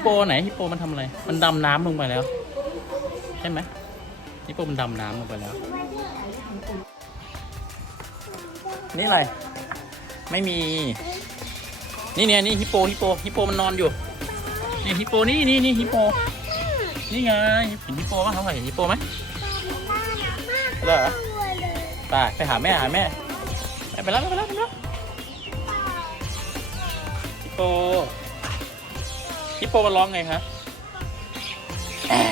ปโปไหนฮิปโปมันทำอะไร มันดำน้ำลงไปแล้ว ใช่ไหมฮิปโปมันดำน้ำลงไปแล้ว นี่อะไร ไม่มี นี่เนี่ยนี่ฮิปโปฮิปโปฮิปโปมันนอนอยู่ นี่ฮิปโปนี่นี่นี่ฮิปโป นี่ไงเห็นฮิปโปป่ะเขาเห็นฮิปโปไหมเหรอไปไปหาแม่หาแม่ไปไปแล้วไปแล้วไปแล้วฮิปโป ฮิปโปมันร้องไงคะแอะ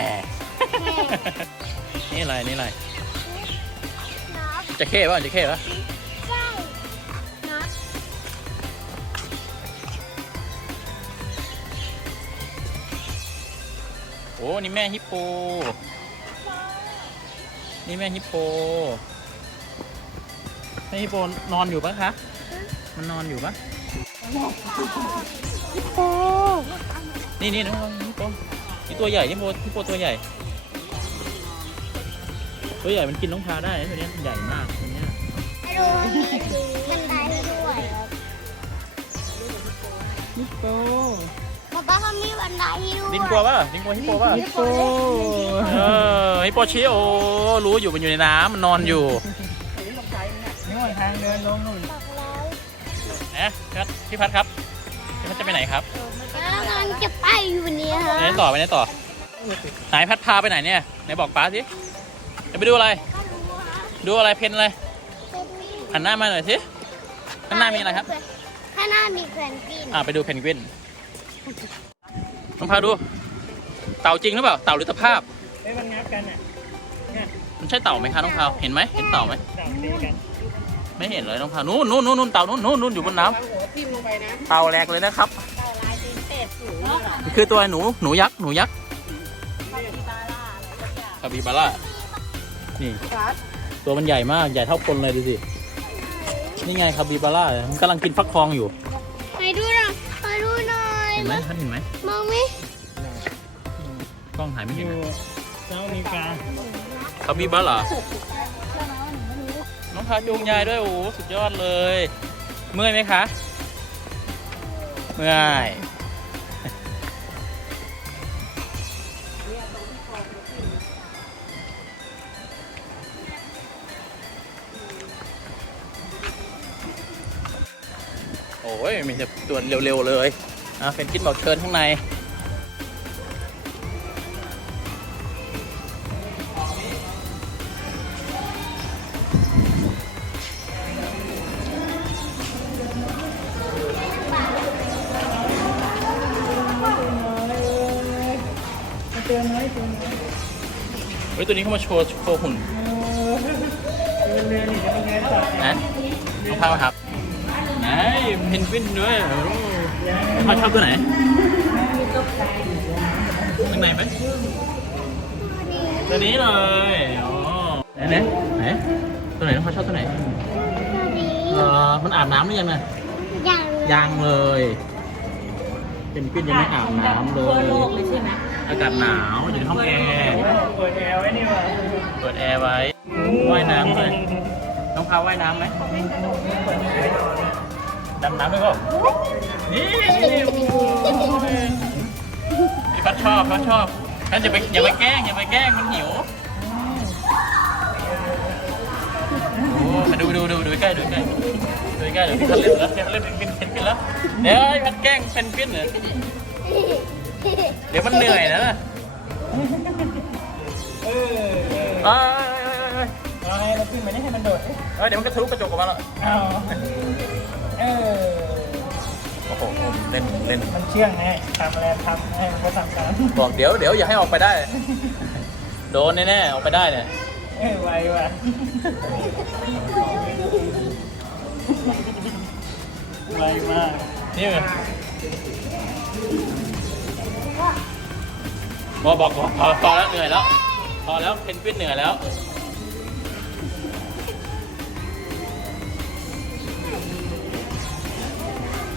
นี่อะไรนี่อะไรจะเข้ป่ะจะเข้ป่ะโอ้นี่แม่ฮิปโป นี่แม่ฮิปโปแม่ฮิปโปนอนอยู่ปะคะ มันนอนอยู่ปะฮิปโป นี่นี่นะฮิปโปนี่ตัวใหญ่ฮิปโปฮิปโปตัวใหญ่ ตัวใหญ่มันกินน้องพาได้นะตัวเนี้ยใหญ่มากตัวเนี้ยดูมันได้ด้วยฮิปโปป๊าป้าเขามีบันไดด้วยลิงกลัวป่ะลิงกลัวฮิปโปป่ะฮิปโปเออฮิปโปชิโอรู้อยู่มันอยู่ในน้ำมันนอนอยู่นี่หนทางเดินลงนู่นบอกแล้วนะพี่พัดพี่พัดครับพี่พัด จะไปไหนครับแล้วกำลังจะไปอยู่เนี่ยฮะไปไหนต่อไปไหนต่อไหนพัดพาไปไหนเนี่ยไหนบอกป้าสิจะไปดูอะไร ดูอะไรเพนอะไรหันหน้ามาหน่อยสิข้างหน้ามีอะไรครับข้างหน้ามีแพนกวินอ่าไปดูเพนกวินลองพาดู เต่าจริงหรือเปล่าเต่าหรือตะภาพเอ้ยมันงับกันอะมันใช่เต่าไหมคะน้องพาวเห็นไหมเห็นเต่าไหมจับตีกันไม่เห็นเลยน้องพาวนู่นนู่นนู่นนู่นเต่านู่นนู่นนู่นอยู่บนน้วางหัวทิ่มลงไปนะำเต่าแหลกเลยนะครับ เต่าลายตีนเป็ดสูงนี่คือตัวหนูหนูยักษ์หนูยักษ์คาบิบาร่านี่ ครับตัวมันใหญ่มากใหญ่เท่าคนเลยดูสิ นี่ไงคาบิบาร่ามันกำลังกินฟักทองอยู่ไปดูหน่อยไปดูหน่อยเห็นไหมท่านเห็นไหมมองไหมกล้องหายไม่อเห็นยู่เจ้าอเมริกาคาบิบาร่าน้องพาจูงยายด้วยโอ้โหสุดยอดเลย เมื่อยไหมคะ ง่าย โอ้ยมีแต่ตัวเร็ว ๆ เลยอะเป็นกินบอกเชิญข้างใน ฮ้ยตัวนี้เขามาโชว์โชว์หุ่นเตือนเรือนี่จะเป็นไงจับนะน้องพามาครับไหนเพนกวินด้วยโอ้น้องพาชอบตัวไหนข้างในไหมตัวนี้เลยอ๋อไหนไหนไหนตัวไหนน้องพาชอบตัวไหนตัวนี้เออมันอาบน้ำหรือยังนะอย่างยังเลยเพนกวินยังไม่อาบน้ำเลยทั่วโลกเลยใช่ไหม อากาศหนาวอยู่ในห้องแอร์เปิดแอร์ไว้นี่ว่ะเปิดแอร์ไว้ว่ายน้ำเลยน้องพาว่ายน้ำไหมดำน้ำด้วยเปล่านี่พี่พัดชอบพัดชอบงั้นอย่าไปอย่าไปแกล้งอย่าไปแกล้งมันหิวโอ้มาดูดูดูดูใกล้ดูใกล้ดูใกล้เดี๋ยวพี่พัดเล่นแล้วพี่พัดเล่นเป็นเป็นเป็นแล้วเดี๋ยวพี่พัดแกล้งเป็นเป็นเหรอ เดี๋ยวมันเหนื่อยนะเออเออเอ้ยเอ้ยเอ้ยเอาให้เราขึ้นมานี่ให้มันโดดเอ้ยเดี๋ยวมันก็ทะลุกระจกออกมาแล้วเอาเออ โอ้โหเล่นเล่น มันเชื่องไงทำอะไรทำให้มันก็ทำตามบอกเดี๋ยวเดี๋ยวอย่าให้ออกไปได้ โดนแน่ๆออกไปได้เนี่ย เอ้ยไวว่ะไวมาก นี่ไง บอบอกบอพอพอแล้วเหนื่อยแล้ว พอแล้วเพนกวินเหนื่อยแล้ว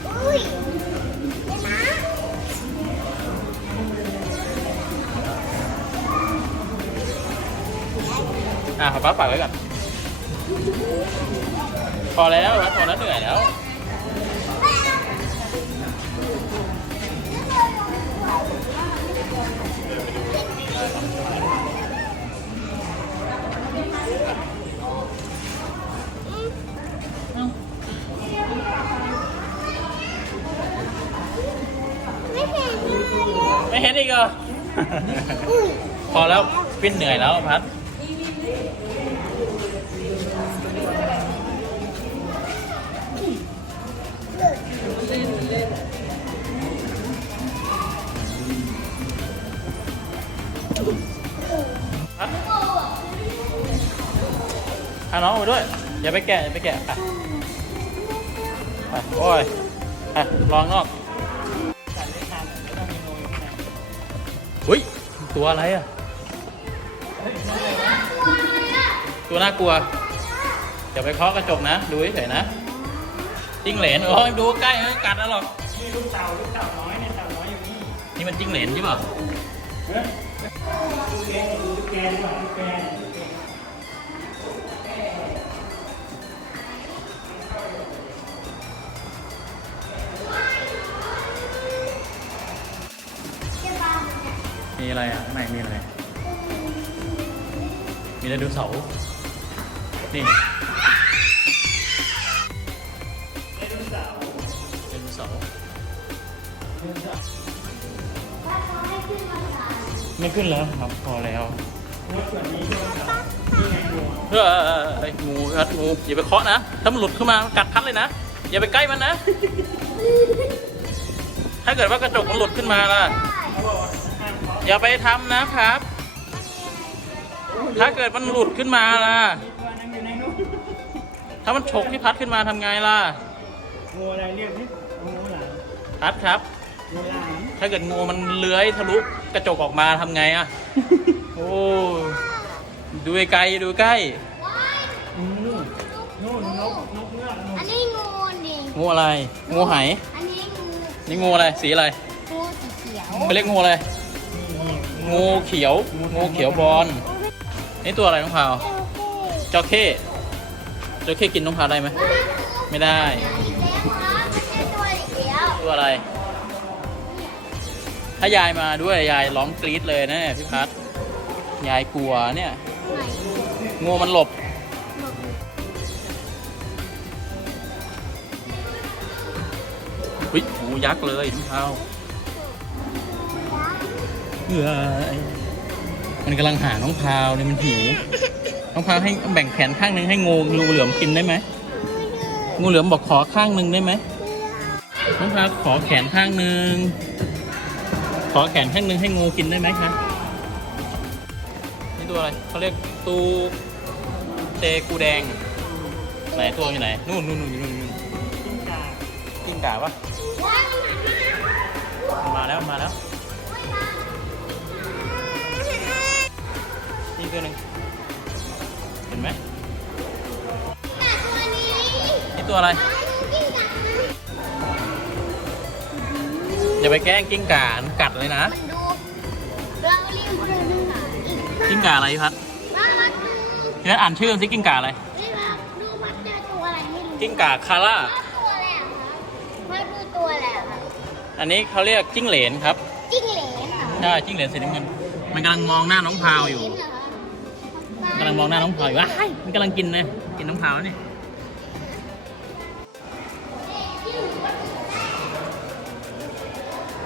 อุ้ยนะอะขอป้าฝากไว้ก่อน พอแล้วพอแล้วเหนื่อยแล้ว ไม่เห็นอีกเหรอ พอแล้วปิ้นเหนื่อยแล้วพัดพัดพาน้องไปด้วย อย่าไปแกะอย่าไปแกะไปไปโอ้ยไปลองนอก อุ้ย ตัวอะไรอะเฮ้ยนั่นอะไรวะตัวน่ากลัวอย่าไปเคาะกระจกนะ ดูเฉยๆนะจิ้งเหลนโอ้ยดูใกล้ไม่กัดแล้วหรอกนี่ลูกเต่าลูกเต่าน้อยเนี่ยเต่าน้อยอยู่นี่นี่มันจิ้งเหลนใช่ป่ะ เฮ้ยดูแกดูแกดีกว่าดูแก มีอะไรอะข้างในมีอะไร มีไดโนเสาร์นี่ไดโนเสาร์ไดโนเสาร์ไดโนเสารไม่ขึ้นแล้วครับพอแล้วเสาร์นี่ไงงูเฮ้ยไอ้งูพัดงูอย่าไปเคาะนะ ถ้ามันหลุดขึ้นมากัดพัดเลยนะ อย่าไปใกล้มันนะ ถ้าเกิดว่ากระจกมันหลุดขึ้นมาล่ะ อย่าไปทำนะครับ ถ้าเกิดมันหลุดขึ้นมาล่ะ ถ้ามันฉกที่พัดขึ้นมาทำไงล่ะ งูอะไรเรียกนี่งูหลามพัดครับ งูหลามถ้าเกิดงูมันเลื้อยทะลุกระจกออกมาทำไงอะโอ้ดูไกลดูใกล้ อืมนู่นนกนกเงือกนู่นอันนี้งูนี่งูอะไร งูไหอันนี้งูนี่งูอะไร สีอะไร งูสีเขียวเขาเรียกงูอะไรนี่นี่ งูเขียว งูเขียวบอลนี่ตัวอะไรน้องพาวจระเข้จระเข้กินน้องพาวได้ไหมไม่ได้ตัวอะไร ถ้ายายมาด้วยยายร้องกรี๊ดเลยนะพี่พัดยายกลัวเนี่ยงูมันหลบวิงูยักษ์เลยน้องพาว เอ้ยมันกำลังหาน้องพาวเนี่ยมันหิว น้องพาวให้แบ่งแขนข้างหนึงให้งูงูเหลือมกินได้ไหมงูเหลือมบอกขอข้างหนึ่งได้ไหมน้องพาวขอแขนข้างหนึ่งขอแขนข้างหนึ่งให้งูกินได้ไหมคะนี่ตัวอะไรเขาเรียกตูเตกูแดง ไหนตัวอยู่ไหนนู่นนู่นนู่นนู่นนู่นกิ้งก่ากิ้งก่าปะมันมาแล้วมันมาแล้ว ตัวหนึ่งเห็นไหมตัวนี้นี่ตัวอะไร อย่าไปแกล้งกิ้งก่ามันกัดเลยนะมันดูเราเรียกมันดูหาอีกกิ้งก่าอะไรพี่พัดว่ามันดูพี่พัดอ่านชื่อมันสิกิ้งก่าอะไร นี่ครับดูมันเจอตัวอะไรไม่รู้กิ้งก่าคาร่าตัวอะไรอะครับมันดูตัวอะไรอะครับอันนี้เขาเรียกจิ้งเหลนครับ จิ้งเหลนเหรอใช่จิ้งเหลนสีน้ำเงิน มันกำลังมองหน้าน้องพาวอยู่ จิ้งเหลนเหรอ กำลังมองหน้าน้องพาวอยู่ว้ายมันกำลังกินเลยกินน้องพาวนี่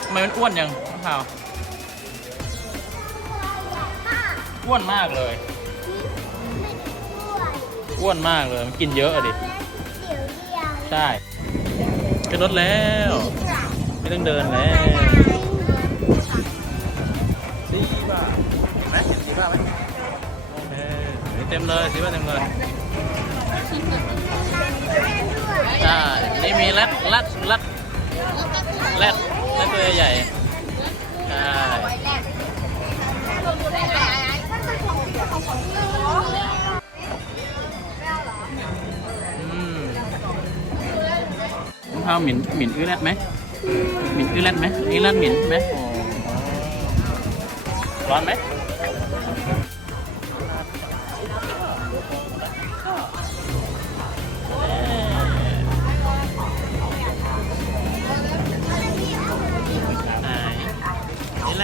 ทำไมมันอ้วนยังน้องพาวอ้วนมากเลย อ้วนมากเลย มันกินเยอะอะดิเดี๋ยวเดียวใช่ขึ้นรถแล้ว ไม่ต้องเดินแล้ว ต็มเลยสีบ้าเต็มเลยใช่นี่มีแรดแรดแรดแรดแรดตัวใหญ่ใช่อืมน้อาวหมิ่นหมิ่นอื้อแรดไหมหมิ่นอื้อแรดไหมอื้อแรดหมิ่นไหมร้อนไหม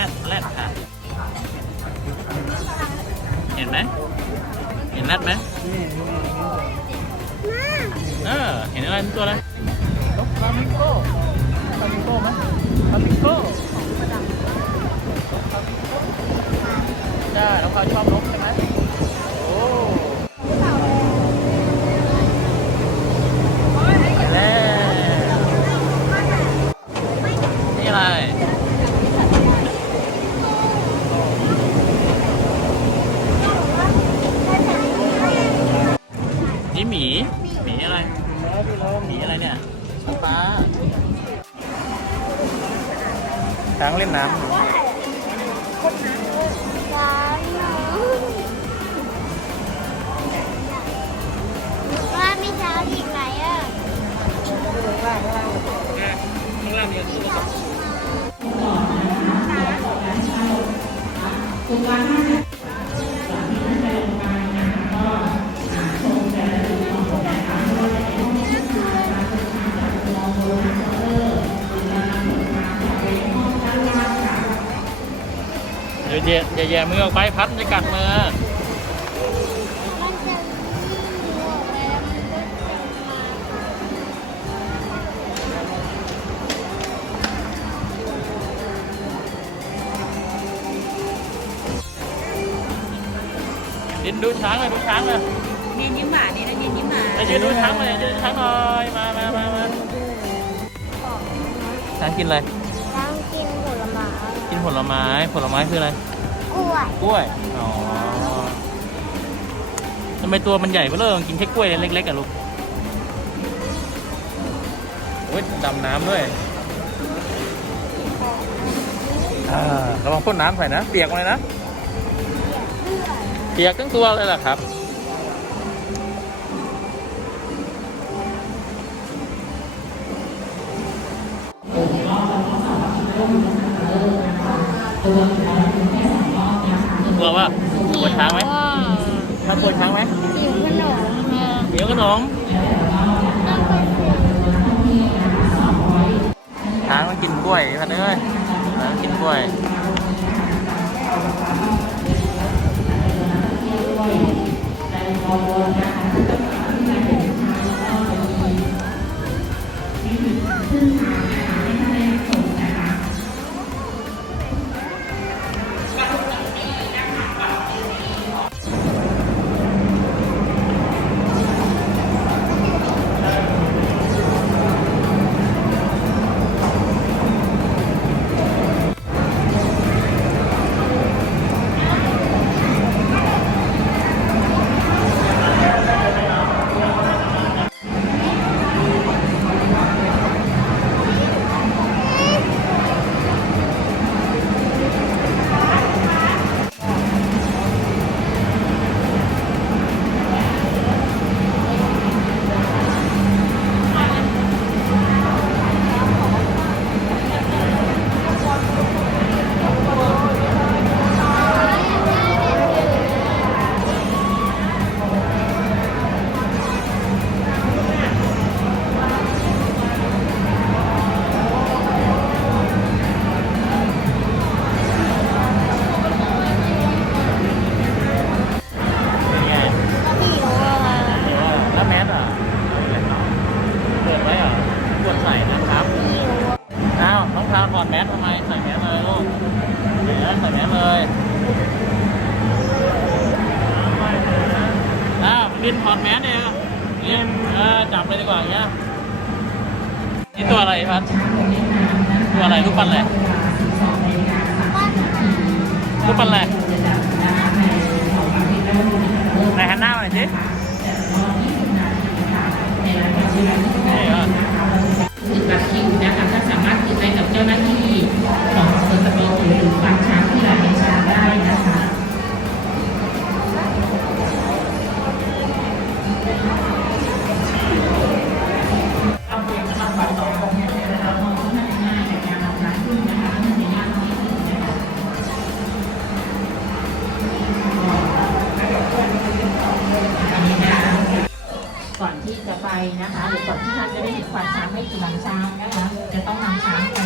ดแรดค่ะ เห็นไหม เห็นแรดไหมเออเห็นอะไรเป็นตัวอะไรนกฟลามิงโก้ฟลามิงโก้ไหมฟลามิงโก้ใช่ล้วเขาชอบนก แย่อย่าแย่มือออกไปพัดจะกัดมือมันจะมีหัวแล้วมันก็จะมาดินดูช้างเลยดูช้างเลยยืนยิ้มหมานี่นะยืนยิ้มหมามายืนดูช้างเลยยืนดูช้างหน่อยมามามามาช้างกินอะไร ช้างกินผลไม้กินผลไม้ผลไม้คืออะไร กล้วย กล้วย อ๋อทำไมตัวมันใหญ่เบ้อเริ่มกินแค่กล้วยเล็กๆอะลูกโอ้ยดำน้ำด้วยอ่าระวังพ่นน้ำใส่นะ เปียกมาเลยนะ เปียกทั้งตัวเลยเหรอครับกลัว ว่ากลัวช้างไหมถ้ากลัวช้างไหมหิวขนมค่ะเดี๋ยวขนมต้องไปซื้อช้างมันกินกล้วยพันเอ้ยช้างกินกล้วย รูปปั้นอะไรไหนหันหน้ามาหน่อยสินี่เหรอบัตรคิวนะคะถ้าสามารถติดได้กับเจ้าหน้าที่ของสวนสัตว์หรือฟาร์มช้าง นะคะหรือก่อนที่ท่านจะได้เห็นควานช้างไม่กี่หลังช้างนะคะจะต้องนำช้างไป